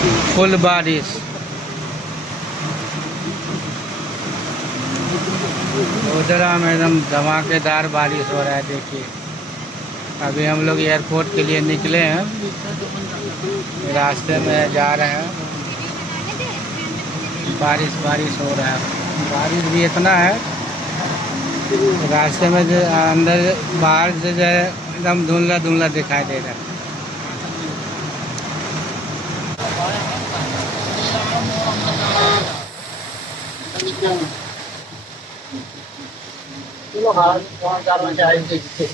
फुल बारिश। उधर हम एकदम धमाकेदार बारिश हो रहा है। देखिए अभी हम लोग एयरपोर्ट के लिए निकले हैं, रास्ते में जा रहे हैं। बारिश हो रहा है, बारिश भी इतना है रास्ते में जो अंदर बाहर से जो है एकदम धुंधला धुंधला दिखाई दे रहा है। चलो हाँ, वहाँ जाना चाहिए।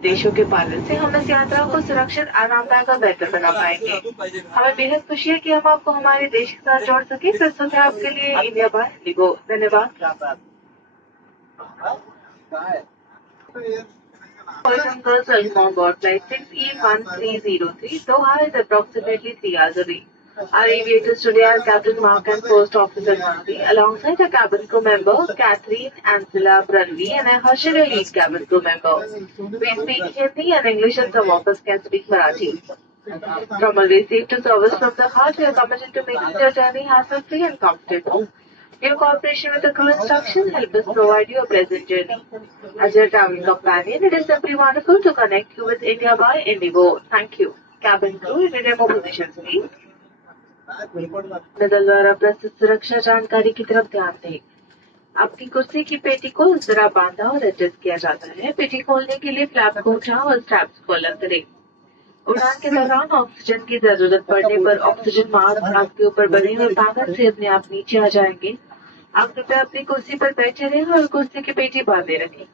देशों के पालन से हम इस यात्रा को सुरक्षित, आरामदायक और बेहतर बना पाएंगे। हमें बेहद खुशी है कि हम आपको हमारे देश के साथ जोड़ सके। प्रस्तुत है आपके लिए इंडिया बाय इंडिगो। धन्यवाद। Boys and girls, welcome on board flight 6E1303. Doha is approximately 3 hours away. Our aviators today are Captain Mark and First Officer Mavi, alongside our cabin crew member Catherine Ansela Branvi and our Harshad, your lead cabin crew member. We speak Hindi and English, and some of us can speak Marathi. From always safe to service from the heart, we are committed to making your journey hassle-free and comfortable. Your cooperation with the crew instruction help us provide you a pleasant journey. As your travel companion, it is simply wonderful to connect you with India by Indigo. Thank you. Cabin crew in your demo positions, please. नदल द्वारा प्रस्तुत सुरक्षा जानकारी की तरफ ध्यान दें। आपकी कुर्सी की पेटी को इस तरह बांधा और एडजस्ट किया जाता है। पेटी खोलने के लिए फ्लैप को उठाओ और स्ट्रैप्स को अलग करें। उड़ान के दौरान ऑक्सीजन की जरूरत पड़ने पर ऑक्सीजन मास्क आपके ऊपर बने हुए कागज से अपने आप नीचे आ जाएंगे। आप कृपया अपनी कुर्सी पर बैठे रहें और कुर्सी की पेटी बांधे रखें।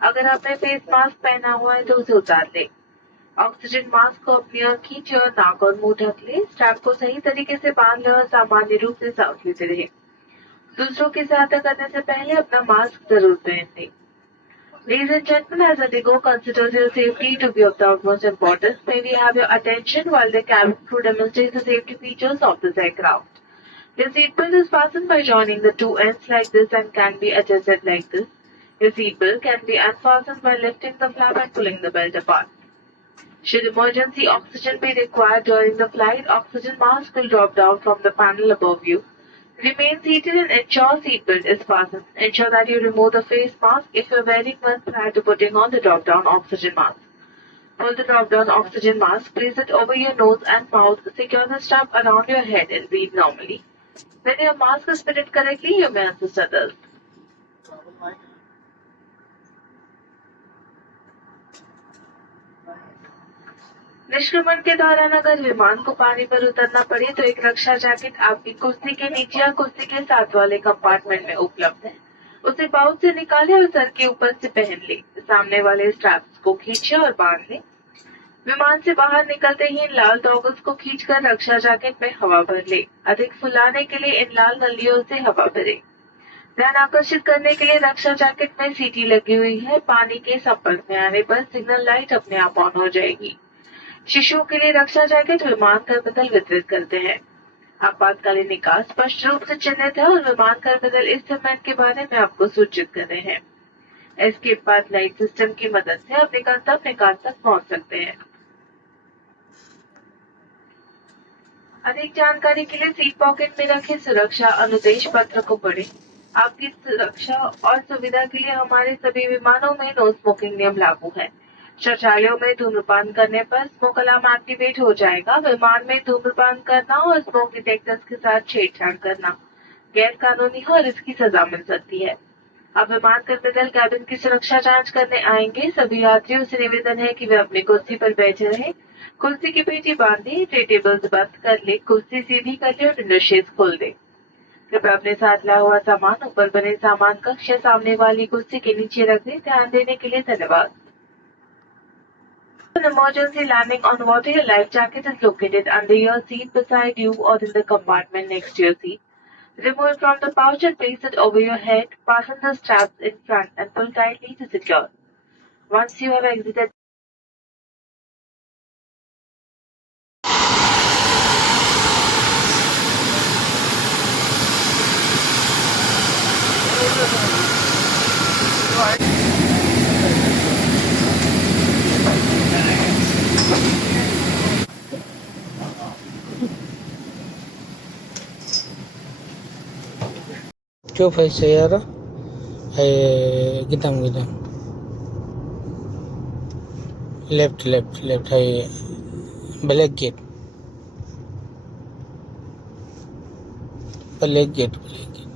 अगर आपने फेस मास्क पहना हुआ है तो उसे उतार लें। ऑक्सीजन मास्क को अपनी ओर खींचे और नाक और मुंह ढक ले। स्ट्रैप को सही तरीके से बांध ले और सामान्य रूप से सांस लेते रहे। दूसरों की सहायता करने से पहले अपना मास्क जरूर पहन लें। Ladies and gentlemen, as Indigo considers your safety to be of the utmost importance, may we have your attention while the cabin crew demonstrates the safety features of this aircraft. Your seatbelt is fastened by joining the two ends like this and can be adjusted like this. Your seatbelt can be unfastened by lifting the flap and pulling the belt apart. Should emergency oxygen be required during the flight, oxygen mask will drop down from the panel above you. Remain seated and ensure seatbelt is fastened. Ensure that you remove the face mask if you're wearing one prior to putting on the drop-down oxygen mask. Pull the drop-down oxygen mask, place it over your nose and mouth, secure the strap around your head and breathe normally. When your mask is fitted correctly, you may assist others. निष्क्रमण के दौरान अगर विमान को पानी पर उतरना पड़े तो एक रक्षा जैकेट आपकी कुर्सी के नीचे या कुर्सी के साथ वाले कंपार्टमेंट में उपलब्ध है। उसे पाउच से निकाले और सर के ऊपर से पहन ले। सामने वाले स्ट्रैप्स को खींचे और बांध ले। विमान से बाहर निकलते ही इन लाल टॉगल्स को खींचकर रक्षा जैकेट में हवा भर ले। अधिक फुलाने के लिए इन लाल नलियों से हवा भरे। ध्यान आकर्षित करने के लिए रक्षा जैकेट में सीटी लगी हुई है। पानी के संपर्क में आने पर सिग्नल लाइट अपने आप ऑन हो जाएगी। शिशुओं के लिए रक्षा जैकेट विमान करबदल वितरित करते हैं। आपातकालीन निकास स्पष्ट रूप से चिन्हित है और विमान करबदल इस सेगमेंट के बारे में आपको सूचित कर रहे हैं। एस्केप पाथ लाइट सिस्टम की मदद से अपने गंतव्य निकास तक पहुंच सकते हैं। अधिक जानकारी के लिए सीट पॉकेट में रखे सुरक्षा अनुदेश पत्र को पढ़ें। आपकी सुरक्षा और सुविधा के लिए हमारे सभी विमानों में नो स्मोकिंग नियम लागू है। शौचालयों में धूम्रपान करने पर स्मोक अलार्म एक्टिवेट हो जाएगा। विमान में धूम्रपान करना और स्मोक डिटेक्टर्स के साथ छेड़छाड़ करना गैर कानूनी है और इसकी सजा मिल सकती है। अब विमान करबदल कैबिन की सुरक्षा जांच करने आएंगे। सभी यात्रियों से निवेदन है कि वे अपनी कुर्सी पर बैठे रहें। कुर्सी की पेटी बांधे, ट्रे टेबल्स बंद कर ले, कुर्सी सीधी कर ले और विंडो शेड्स खोल दे। कृपया अपने साथ लाया हुआ सामान ऊपर बने सामान कक्ष या सामने वाली कुर्सी के नीचे रख दें। ध्यान देने के लिए धन्यवाद। An emergency landing on water, your life jacket is located under your seat, beside you, or in the compartment next to your seat. Remove it from the pouch and place it over your head. Fasten the straps in front and pull tightly to secure. Once you have exited شوف هاي السيارة، هاي قدام قدام، ليفت ليفت ليفت، هاي بلاك جيت بلاك جيت بلاك جيت.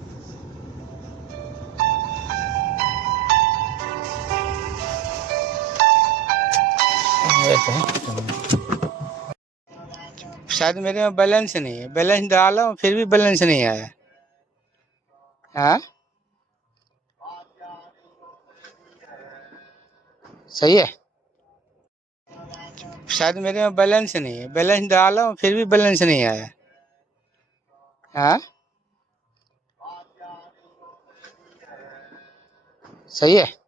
शायद मेरे में बैलेंस नहीं है, बैलेंस डाला हूँ फिर भी बैलेंस नहीं आया। हाँ सही है। शायद मेरे में बैलेंस नहीं है, बैलेंस डाला हूँ फिर भी बैलेंस नहीं आया। हाँ सही है।